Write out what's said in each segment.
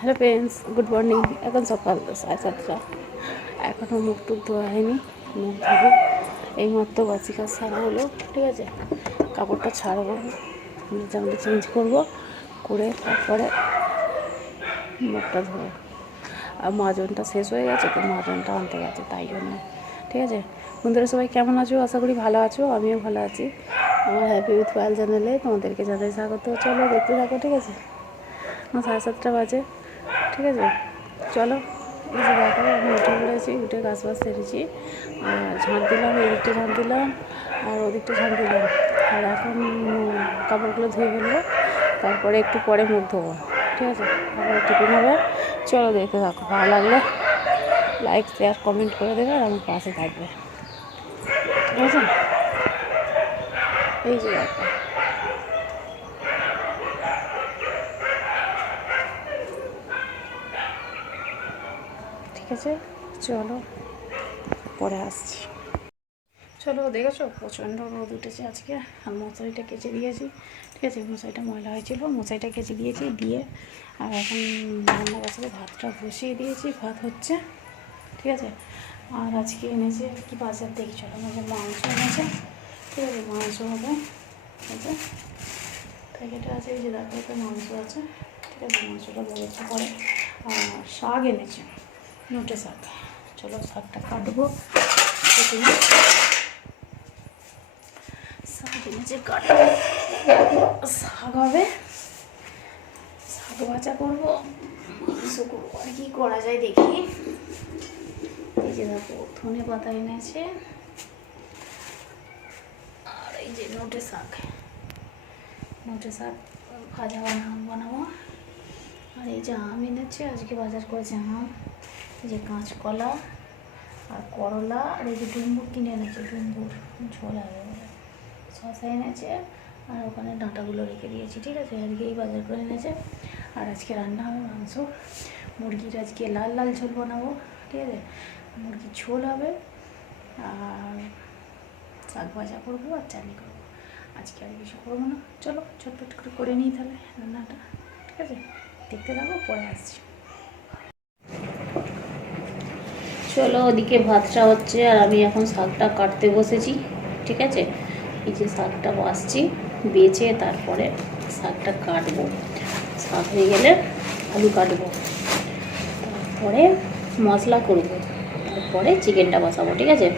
Hello friends, good morning. এখন সকাল সাড়ে সাতটা। এখনও মুখ টুক ধোয়া হয়নি, মুখ ধোবো। এই মাত্র বাসি কাজ সারা হলো, ঠিক আছে? কাপড়টা ছাড়বো জামাটা চেঞ্জ করব, করে তারপরে মুখটা ধোবো। আর মাজনটা শেষ হয়ে গেছে, তো মাজনটা আনতে গেছে, তাই জন্য, ঠিক আছে? বন্ধুরা, সবাই কেমন আছো? আশা করি ভালো আছো, আমিও ভালো আছি। আমার হ্যাপি উইথ পায়েল চ্যানেলে তোমাদেরকে জানাই স্বাগত। চলো দেখতে থাকো, ঠিক আছে? আমার সাড়ে সাতটা বাজে। ঠিক আছে? চলো, এই যে দেখো, আমি উঠে পড়েছি, উঠে গাছ বাছ সেরেছি। আর ঝাঁট দিলাম, এদিকটা ঝাঁট দিলাম, আর ওদিকটা ঝাঁট দিলাম। আর এখন কাপড়গুলো ধুয়ে ফেলব, তারপরে একটু পরে মুখ ধোবো, ঠিক আছে? তারপরে টিফিন হবে। চলো দেখতে থাকো, ভালো লাগলে লাইক শেয়ার কমেন্ট করে দেবে আর আমার পাশে থাকবে। ঠিক আছে? এই যে দেখো। আছে চলো, পরে আসছি। চলো, দেখেছ? প্রচণ্ড রোদ উঠেছে আজকে। আর মশারিটা কেচে দিয়েছি। ঠিক আছে, মশারিটা ময়লা হয়েছিল। মশারিটা কেচে দিয়েছি, দিয়ে আর এখন রান্না বসাতে ভাতটা বসিয়ে দিয়েছি। ভাত হচ্ছে, ঠিক আছে? আর আজকে এনেছে কি বাজার দেখি, চলো, আমাদের মাংস এনেছে। ঠিক আছে, মাংস হবে, ঠিক আছে? প্যাকেটে আছে, এই যে দেখো মাংস আছে। ঠিক আছে, মাংসটা বলেছে পরে। আর শাক এনেছে। নোটে শাক চলো শাকটা কাটবো। শাক এনেছে কাটবো শাক হবে। শাক ভাজা করব। করব। কি করা যায় দেখি। এই যে দেখো, ধনে পাতা এনেছে। আর এই যে নোটে শাক। নোটে শাক ভাজা বানাবো। আর এই যে আম এনেছে, আজকে বাজার করেছে আম। যে কাঁচকলা আর করলা আর এই যে ডুম্বুর কিনে এনেছে ডুম্বুর ঝোল বলে শশা এনেছে আর ওখানে ডাঁটাগুলো রেখে দিয়েছি, ঠিক আছে? আজকে এই বাজার করে এনেছে আর আজকে রান্না হবে মাংস। মুরগির আজকে লাল লাল ঝোল বানাবো, ঠিক আছে? মুরগির ঝোল হবে আর শাক ভাজা করব আর চাটনি করব। আজকে আর কিছু করব না। চলো ছোট্ট করে করে নিই তাহলে রান্নাটা, ঠিক আছে? দেখতে থাকো, পরে আসছি। চলো, ওদিকে ভাতটা হচ্ছে আর আমি এখন শাকটা কাটতে বসেছি, ঠিক আছে? এই যে শাকটা বাসছি বেছে তারপরে শাকটা কাটবো। শাক হয়ে গেলে আলু কাটবো। তারপরে মশলা করব। তারপরে চিকেনটা বসাবো, ঠিক আছে?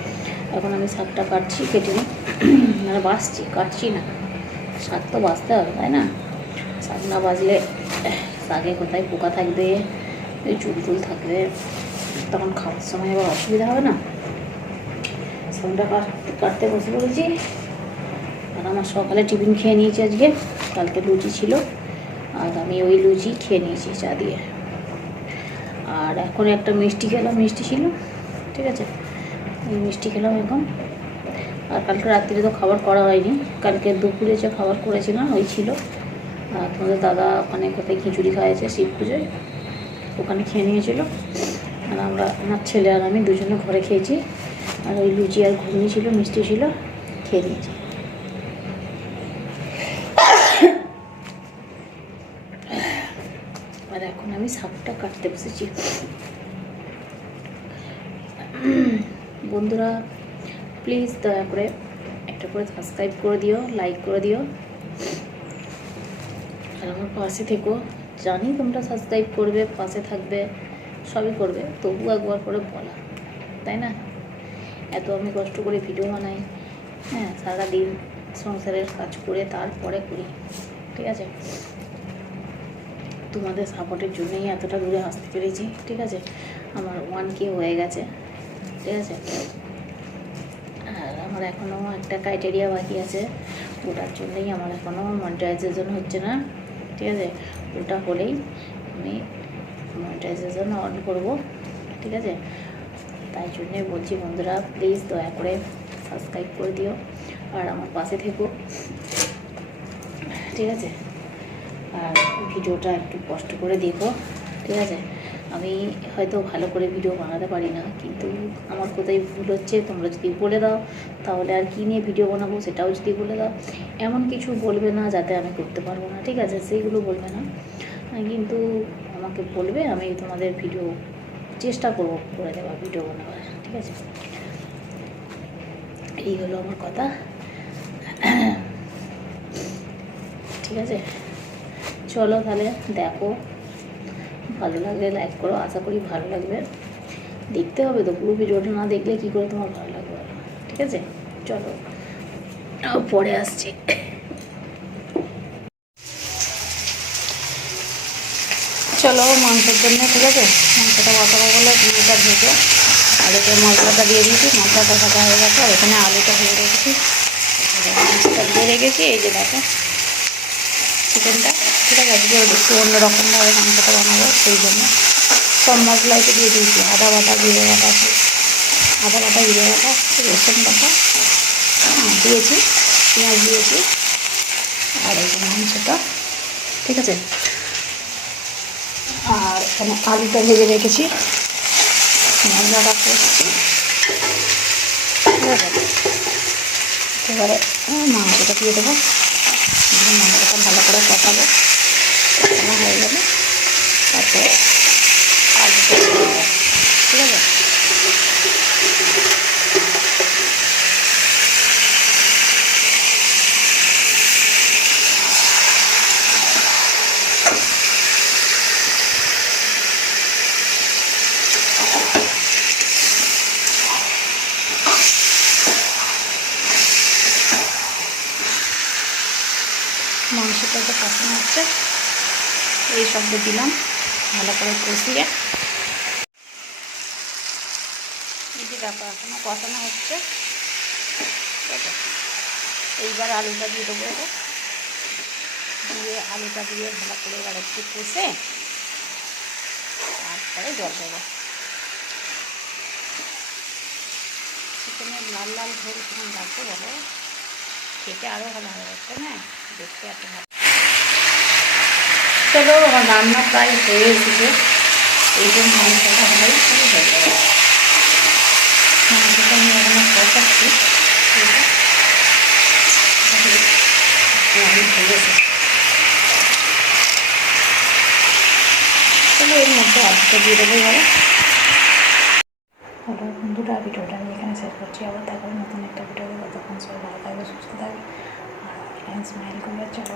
এখন আমি শাকটা কাটছি, কেটে নিই। মানে বাসছি, কাটছি না। শাক তো বাঁচতে হবে, তাই না? শাক না বাজলে শাকে কোথায় পোকা থাকবে? চুল টুল থাকবে। তখন খাওয়ার সময় আবার অসুবিধা হবে না। শাকটা কাটতে কাটতে বসে পড়েছি। আর আমার সকালে টিফিন খেয়ে নিয়েছি আজকে। কালকে লুচি ছিল। আর আমি ওই লুচি খেয়ে নিয়েছি চা দিয়ে। আর এখন একটা মিষ্টি খেলাম, মিষ্টি ছিল। ঠিক আছে? মিষ্টি খেলাম এখন। আর কালকে রাত্রিরে তো খাবার করা হয়নি। কালকে দুপুরে যে খাবার করেছিলাম, ওই ছিল। আর তোমাদের দাদা ওখানে কোথায় খিচুড়ি খাওয়াছে শিব পুজোয়। ওখানে খেয়ে নিয়েছিল। আর আমরা, আমার ছেলে আর আমি দুজনে ঘরে খেয়েছি। আর ওই লুচি আর ঘুগনি ছিল, মিষ্টি ছিল, খেয়ে নিয়েছি। আর এখন আমি শাকটা কাটতে বসেছি। বন্ধুরা প্লিজ দয়া করে একটা করে সাবস্ক্রাইব করে দিও লাইক করে দিও। আর আমার পাশে থেকো। জানি তোমরা সাবস্ক্রাইব করবে, পাশে থাকবে। সবই করবে তবু একবার করে বলা, তাই না? এত আমি কষ্ট করে ভিডিও বানাই হ্যাঁ সারাদিন সংসারের কাজ করে তারপরে করি, ঠিক আছে? তোমাদের সাপোর্টের জন্যই এতটা দূরে আসতে পেরেছি, ঠিক আছে? আমার ওয়ান কে হয়ে গেছে, ঠিক আছে? আর আমার এখনও একটা ক্রাইটেরিয়া বাকি আছে, ওটার জন্যই আমার এখনও মনিটাইজেশন হচ্ছে না, ঠিক আছে? ওটা হলেই আমি মনিটাইজেশন অন করব, ঠিক আছে? তাই জন্যে বলছি বন্ধুরা প্লিজ দয়া করে সাবস্ক্রাইব করে দিও আর আমার পাশে থেকো। ঠিক আছে? আর ভিডিওটা একটু কষ্ট করে দেখো, ঠিক আছে? আমি হয়তো ভালো করে ভিডিও বানাতে পারি না, কিন্তু আমার কোথায় ভুল হচ্ছে তোমরা যদি বলে দাও, তাহলে আর কী নিয়ে ভিডিও বানাবো সেটাও যদি বলে দাও। এমন কিছু বলবে না যাতে আমি করতে পারব না, ঠিক আছে? সেইগুলো বলবে না। কিন্তু আমাকে বলবে, আমি তোমাদের ভিডিও চেষ্টা করব করে দেওয়া ভিডিও বানাবার, ঠিক আছে? এই হলো আমার কথা। ঠিক আছে? চলো তাহলে দেখো। ভালো লাগলে লাইক করো, আশা করি ভালো লাগবে। দেখতে হবে তো, পুরো ভিডিওটা না দেখলে কী করে তোমার ভালো লাগবে? ঠিক আছে? চলো। পরে আসছি। চলো মাংসের জন্য ঠিক আছে? মাংসটা বসাবো বলে ডিমটা ভেজে আর এতে মশলাটা দিয়ে দিয়েছি। মশলাটা ভাজা হয়ে গেছে আর এখানে আলুটা দিয়ে রেখেছি। মাছটা দিয়ে রেখেছি এই যে দেখো চিকেনটা ঠিক আছে? আজকে একটু অন্যরকমভাবে মাংসটা বানাবো সেই জন্য। সব মশলা এতে দিয়ে দিয়েছি আদা বাটা জিরে বাটা আদা বাটা জিরে বাটা রসুন বাটা হ্যাঁ, দিয়েছি পেঁয়াজ দিয়েছি আর এই মাংসটা ঠিক আছে? এখানে আলুটা ভেজে রেখেছি। মশলাটা করছি। এবারে মাংসটা দিয়ে দেবো। মাংসটা ভালো করে কষাবো। হয়ে গেলে তারপরে আলুটা ঠিক আছে? কষানো হচ্ছে। এই শব্দ দিলাম, ভালো করে কষিয়ে। এই যে দেখো এখনও কষানো হচ্ছে। এইবার আলুটা দিয়ে দেবো এটা। দিয়ে আলুটা দিয়ে ভালো করে এবার একটু কষে তারপরে জল দেবো। চিকেনের লাল লাল ঝোল কেমন লাগবে বলো, খেতে আরও ভালো হয়ে যাচ্ছে না? দেখতে এত ভালো। চলো আমার রান্না প্রায় হয়ে এসেছে। এই জন্য মাংসটা হলেই শুরু হয়ে যাবে মাংসটা আমি আমি হয়ে এসেছি চলো এর মধ্যে আলুটা দিয়ে দেবো এবারে। হ্যালো বন্ধুরা ভিডিওটা আমি এখানে শেষ করছি। আবার হবে নতুন একটা ভিডিও ততক্ষণ সবাই ভালো থাকবে, সুস্থ থাকবে। আর স্মাইল করবে, চলো